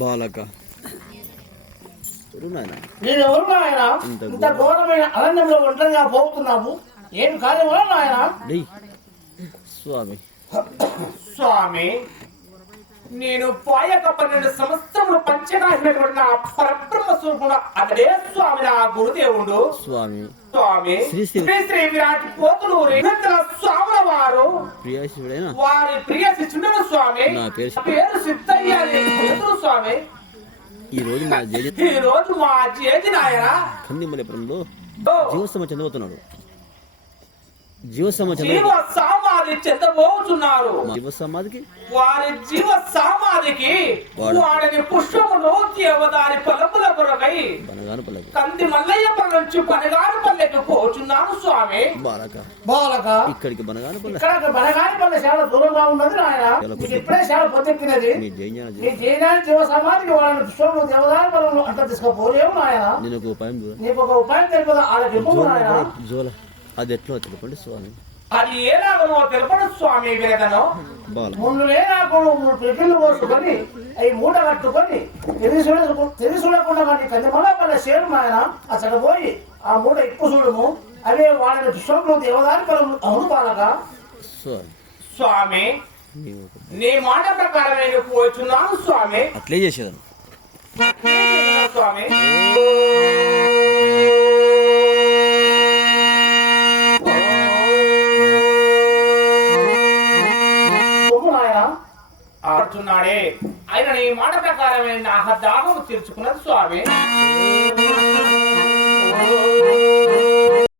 బాలక నేను ఎవరు నాయన ఇంత ఘోరమైన అరణ్యంలో ఒంటరిగా పోతున్నాము ఏం కార్యమో నాయన స్వామి స్వామి నేను పోయక 12 సంవత్సరములు పంచనాశనటువంటి పరబ్రహ్మ స్వరూపుడు అతడే స్వామి నా గురుదేవుడు స్వామి స్వామి శ్రీ శ్రీ విరాట్ పోతులూరి స్వాముల వారు వారి ప్రియ శిష్యుడు స్వామి నా పేరు సిద్ధయ్య స్వామి ఈ రోజు మా జేజి నాయన కందిమలపురంలో జీవసమ చందవుతున్నాడు జీవ సమాధి చెందబోతున్నారు జీవ సమాధికి వారి జీవ సమాధికి వాడిని పుష్పములు దేవదారి పలుపుల కొరకై కంది మల్లయ్యపురం నుంచి బనగానపల్లెకి పోచున్నాను స్వామి బాలక ఇక్కడికి బనగానపల్లె చాలా దూరంగా ఉన్నది నాయన ఇప్పుడే చాలా పొద్దెక్కినది మీ జైనాని జీవ సమాధికి వాళ్ళని పుష్పములు దేవదారి పలుపులు అంత తీసుకుపోలేవు నాయన నీకు ఒక ఉపాయం తెలియదు జోల అది ఎట్లా తెలుపండి స్వామి అది ఏలాగనో తెలుపడు స్వామి వేదనో ముందులే నాకు 3 పిల్లలు పోసుకొని అవి మూట కట్టుకొని తెలిసి చూడకుండా కానీ కందిమల్లపల్లె చేరు నాయన అక్కడ పోయి ఆ మూట ఎక్కువ చూడము అవే వాళ్ళని పుష్పంలో దేవదారి పనులు అవును బాలక స్వామి నీ మాట ప్రకారమే పోతున్నాను స్వామి అట్లే చేసేదాను స్వామి ఆడుతున్నాడే ఆయన నీ మాట ప్రకారమైన దాహము తీర్చుకున్నది స్వామి